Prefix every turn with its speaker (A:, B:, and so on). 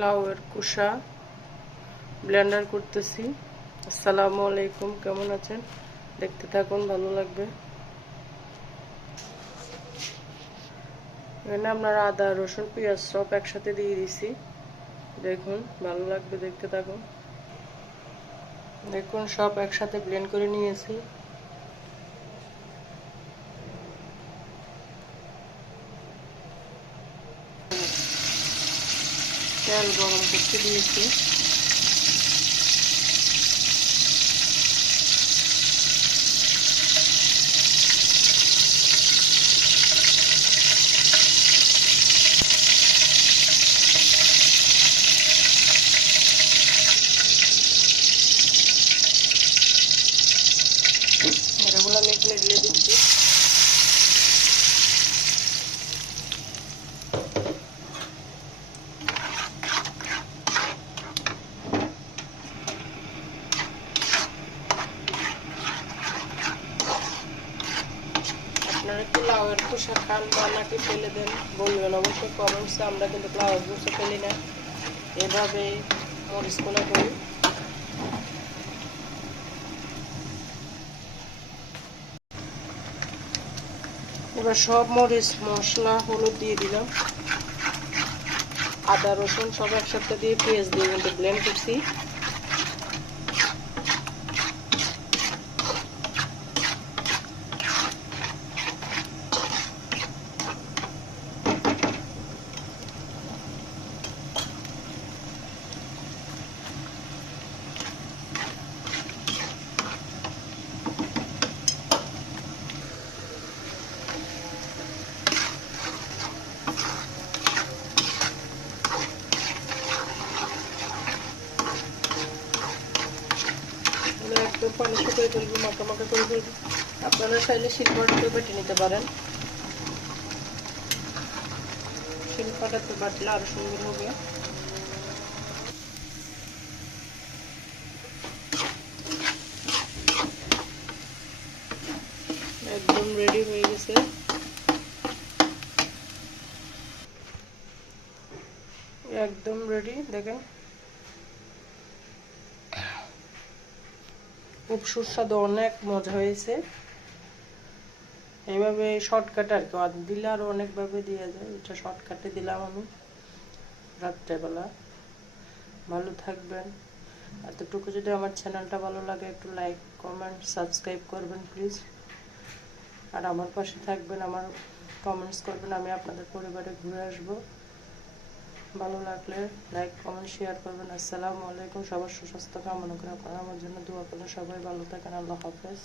A: লাউয়ের কুসা ব্লেন্ডার করতেছি। আসসালামু আলাইকুম, কেমন আছেন? দেখতে থাকুন, ভালো লাগবে। এখানে আপনার আদা, রসুন, পেঁয়াজ সব একসাথে দিয়ে দিছি। দেখুন, ভালো লাগবে দেখতে থাকুন। দেখুন, সব একসাথে ব্লেন্ড করে নিয়েছি। তেল গরম করতে দিয়েছি এগুলো আমি এখানে ঢেলে দিচ্ছি আপনারা কি লাউয়ের খোসা খান বা নাকি ফেলে দেন, বলবেন। অবশ্যই কমেন্টসে আমরা কিন্তু লাউয়ের খোসা ফেলি না। এভাবে মরিচ কোলা করি। এবার সব মরিচ, মশলা, হলুদ দিয়ে দিলাম। আদা, রসুন সব একসাথে দিয়ে পেঁয়াজ দিয়ে কিন্তু ব্লেন্ড করছি আমরা একদম পানি শুকিয়ে ফেলব মাখা মাখা করে ফেলব। আপনারা চাইলে শিলপাটাতেও বেটে নিতে পারেন। শিলপাটাতে বাটলে আরও সুন্দর হবে। একদম রেডি হয়ে গেছে। একদম রেডি দেখেন। খুব সুস্বাদু, অনেক মজা হয়েছে। এইভাবে শর্টকাট আর কি দিলে আরও অনেকভাবে দেওয়া যায়। এটা শর্টকাটে দিলাম আমি রাত্রেবেলা। ভালো থাকবেন। এতটুকু যদি আমার চ্যানেলটা ভালো লাগে, একটু লাইক কমেন্ট সাবস্ক্রাইব করবেন প্লিজ আর আমার পাশে থাকবেন, আমার কমেন্টস করবেন, আমি আপনাদের পরিবারে ঘুরে আসব। ভালো লাগলে লাইক কমেন্ট শেয়ার করবেন। আসসালামু আলাইকুম। সবার সুস্বাস্থ্য কামনা করে আপনারা আমার জন্য দোয়া করলে সবাই ভালো থাকেন। আল্লাহ হাফেজ।